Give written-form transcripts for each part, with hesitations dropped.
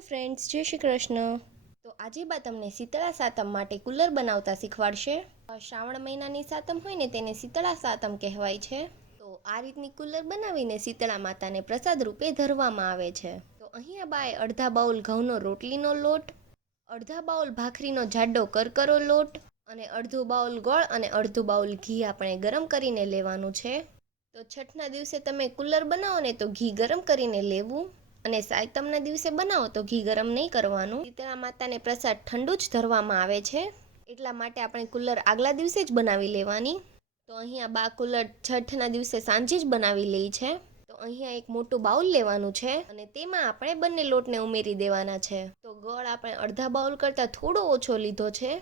Hello friends, જય શ્રી કૃષ્ણ. તો આજે બા તમને શીતળા સાતમ માટે કુલર બનાવતા શીખવાડશે. શ્રાવણ મહિનાની સાતમ હોય ને તેને શીતળા સાતમ કહેવાય છે. તો આ રીતની કુલર બનાવીને શીતળા માતાને પ્રસાદ રૂપે ધરવામાં આવે છે. તો અહીંયા બાએ અડધા બાઉલ ઘઉંનો રોટલીનો લોટ, અડધા બાઉલ ભાખરીનો જાડો કરકરો લોટ અને અડધું બાઉલ ગોળ અને અડધું બાઉલ ઘી આપણે ગરમ કરીને લેવાનું છે. તો છઠના દિવસે તમે કુલર બનાવો ને તો ઘી ગરમ કરીને લેવું, અને સાતમના દિવસે બનાવો તો ઘી ગરમ નહીં કરવાનું. શીતળા માતાને પ્રસાદ ઠંડુ જ ધરવામાં આવે છે, એટલા માટે આપણે કુલર આગલા દિવસે જ બનાવી લેવાની. તો અહીંયા બા કુલર છઠના દિવસે સાંજે જ બનાવી લે છે. તો અહીંયા એક મોટું બાઉલ લેવાનું છે અને તેમાં આપણે બંને લોટને ઉમેરી દેવાના છે. તો ગોળ આપણે અડધા બાઉલ કરતાં થોડો ઓછો લીધો છે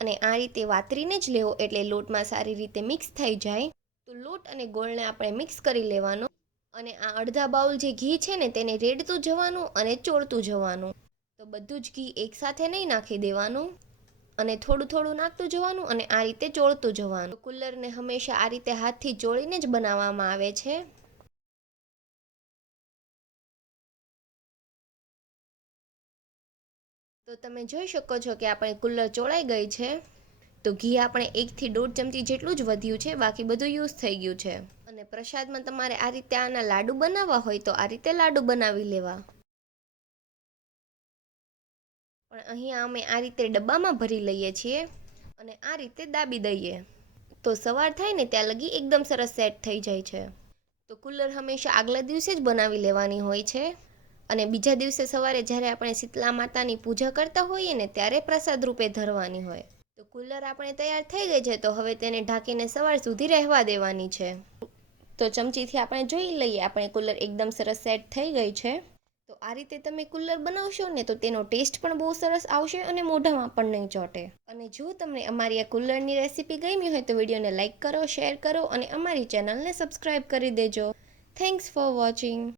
અને આ રીતે વાતરીને જ લેવો એટલે લોટમાં સારી રીતે મિક્સ થઈ જાય. તો લોટ અને ગોળને આપણે મિક્સ કરી લેવાનો અને આ અડધા બાઉલ જે ઘી છે ને તેને રેડતું જવાનું અને ચોળતું જવાનું. તો બધું જ ઘી એકસાથે નહીં નાખી દેવાનું અને થોડું થોડું નાખતું જવાનું અને આ રીતે ચોળતું જવાનું. કુલરને હંમેશા આ રીતે હાથથી ચોળીને જ બનાવવામાં આવે છે. તો તમે જોઈ શકો છો કે આપણે કુલર ચોળાઈ ગઈ છે. તો ઘી આપણે 1 થી 1.5 ચમચી જેટલું જ વધ્યું છે, બાકી બધું યુઝ થઈ ગયું છે. અને પ્રસાદમાં તમારે આ રીતે આના લાડુ બનાવવા હોય તો આ રીતે લાડુ બનાવી લેવા. પણ અહીંયા અમે આ રીતે ડબ્બામાં ભરી લઈએ છીએ અને આ રીતે દાબી દઈએ તો સવાર થાય ને ત્યાં લગી એકદમ સરસ સેટ થઈ જાય છે. તો કુલર હંમેશા આગલા દિવસે જ બનાવી લેવાની હોય છે અને બીજા દિવસે સવારે જ્યારે આપણે શીતળા માતાની પૂજા કરતા હોઈએ ને ત્યારે પ્રસાદ રૂપે ધરવાની હોય. તો કુલર આપણે તૈયાર થઈ ગઈ છે, તો હવે તેને ઢાંકીને સવાર સુધી રહેવા દેવાની છે. તો ચમચીથી આપણે જોઈ લઈએ, આપણે કુલર એકદમ સરસ સેટ થઈ ગઈ છે. તો આ રીતે તમે કુલર બનાવશો ને તો તેનો ટેસ્ટ પણ બહુ સરસ આવશે અને મોઢામાં પણ નહીં ચોંટે. અને જો તમને અમારી આ કુલરની રેસીપી ગમી હોય તો વિડીયોને લાઇક કરો, શેર કરો અને અમારી ચેનલને સબસ્ક્રાઈબ કરી દેજો. Thanks for watching.